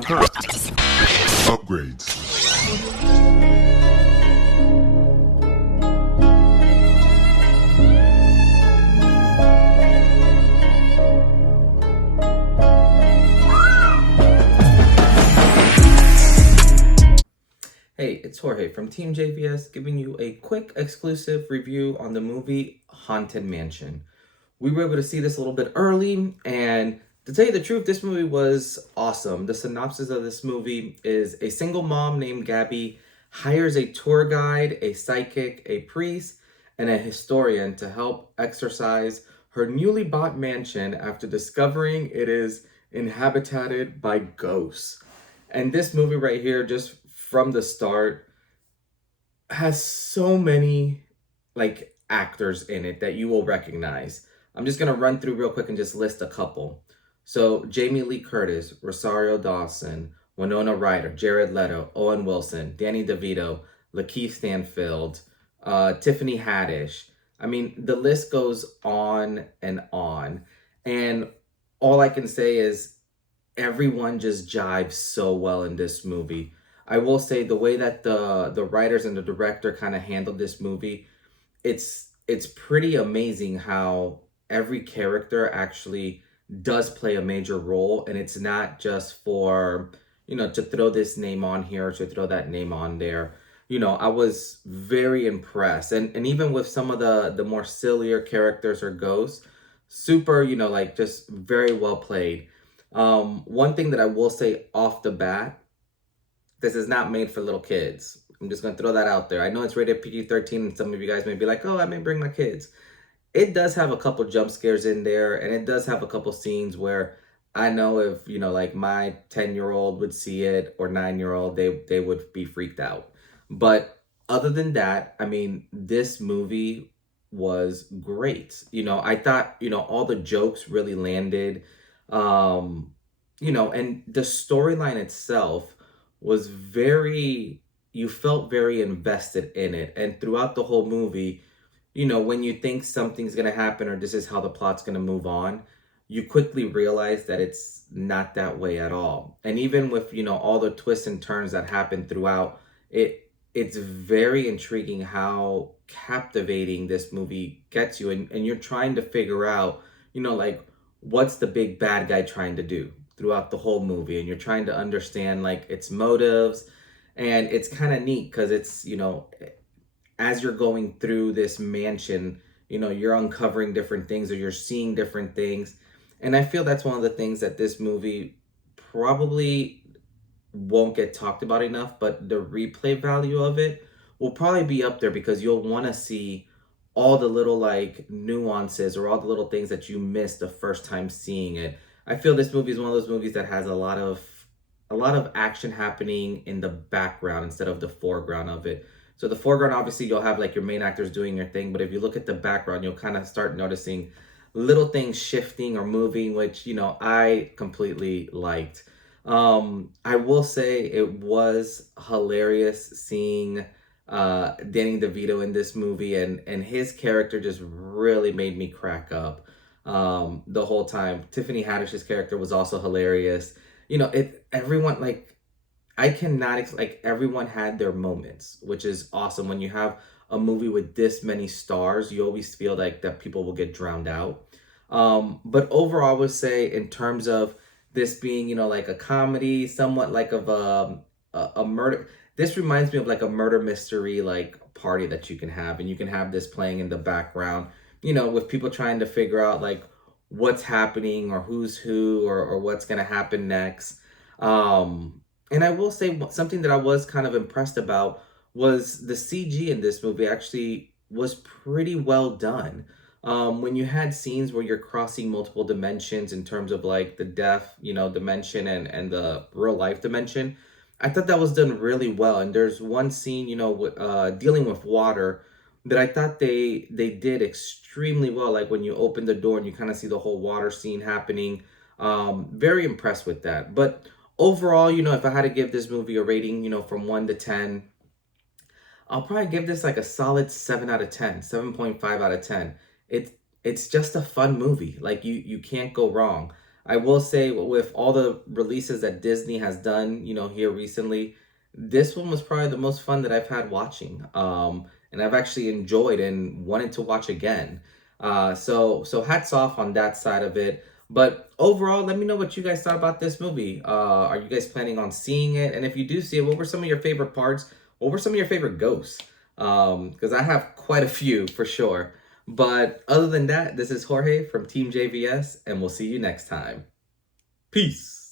Upgrades. Hey, it's Jorge from TeamJVS giving you a quick exclusive review on the movie Haunted Mansion. We were able to see this a little bit early, and to tell you the truth, this movie was awesome. The synopsis of this movie is a single mom named Gabbie hires a tour guide, a psychic, a priest, and a historian to help exorcise her newly bought mansion after discovering it is inhabited by ghosts. And this movie right here, just from the start, has so many actors in it that you will recognize. I'm just gonna run through real quick and just list a couple. So Jamie Lee Curtis, Rosario Dawson, Winona Ryder, Jared Leto, Owen Wilson, Danny DeVito, Lakeith Stanfield, Tiffany Haddish. I mean, the list goes on and on. And all I can say is everyone just jives so well in this movie. I will say the way that the writers and the director kind of handled this movie, it's pretty amazing how every character actually does play a major role, and it's not just for, to throw this name on here or to throw that name on there. I was very impressed. And even with some of the more sillier characters or ghosts, super, just very well played. One thing that I will say off the bat, this is not made for little kids. I'm just going to throw that out there. I know it's rated PG-13, and some of you guys may be like, oh, I may bring my kids. It does have a couple jump scares in there, and it does have a couple scenes where I know if, my 10-year-old would see it or 9-year-old, they would be freaked out. But other than that, I mean, this movie was great. I thought, all the jokes really landed. And the storyline itself was you felt very invested in it. And throughout the whole movie, when you think something's going to happen or this is how the plot's going to move on, you quickly realize that it's not that way at all. And even with, all the twists and turns that happen throughout, it's very intriguing how captivating this movie gets you. And you're trying to figure out, what's the big bad guy trying to do throughout the whole movie, and you're trying to understand its motives. And it's kind of neat because it's, as you're going through this mansion, you're uncovering different things or you're seeing different things. And I feel that's one of the things that this movie probably won't get talked about enough, but the replay value of it will probably be up there because you'll want to see all the little nuances or all the little things that you missed the first time seeing it. I feel this movie is one of those movies that has a lot of action happening in the background instead of the foreground of it. So the foreground, obviously, you'll have your main actors doing your thing, but if you look at the background, you'll kind of start noticing little things shifting or moving, which, I completely liked. I will say it was hilarious seeing Danny DeVito in this movie, and his character just really made me crack up the whole time. Tiffany Haddish's character was also hilarious. Everyone everyone had their moments, which is awesome. When you have a movie with this many stars, you always feel that people will get drowned out. But overall, I would say in terms of this being, a comedy, somewhat of a murder. This reminds me of a murder mystery party that you can have, and you can have this playing in the background, with people trying to figure out what's happening or who's who or what's going to happen next. And I will say something that I was kind of impressed about was the CG in this movie actually was pretty well done. When you had scenes where you're crossing multiple dimensions in terms of the death, dimension and the real life dimension, I thought that was done really well. And there's one scene, dealing with water that I thought they did extremely well. When you open the door and you kind of see the whole water scene happening. Very impressed with that. But overall, if I had to give this movie a rating, from 1 to 10, I'll probably give this a solid 7 out of 10, 7.5 out of 10. It's just a fun movie. You can't go wrong. I will say with all the releases that Disney has done, here recently, this one was probably the most fun that I've had watching. And I've actually enjoyed and wanted to watch again. So hats off on that side of it. But overall, let me know what you guys thought about this movie. Are you guys planning on seeing it? And if you do see it, what were some of your favorite parts? What were some of your favorite ghosts? Because I have quite a few for sure. But other than that, this is Jorge from Team JVS, and we'll see you next time. Peace.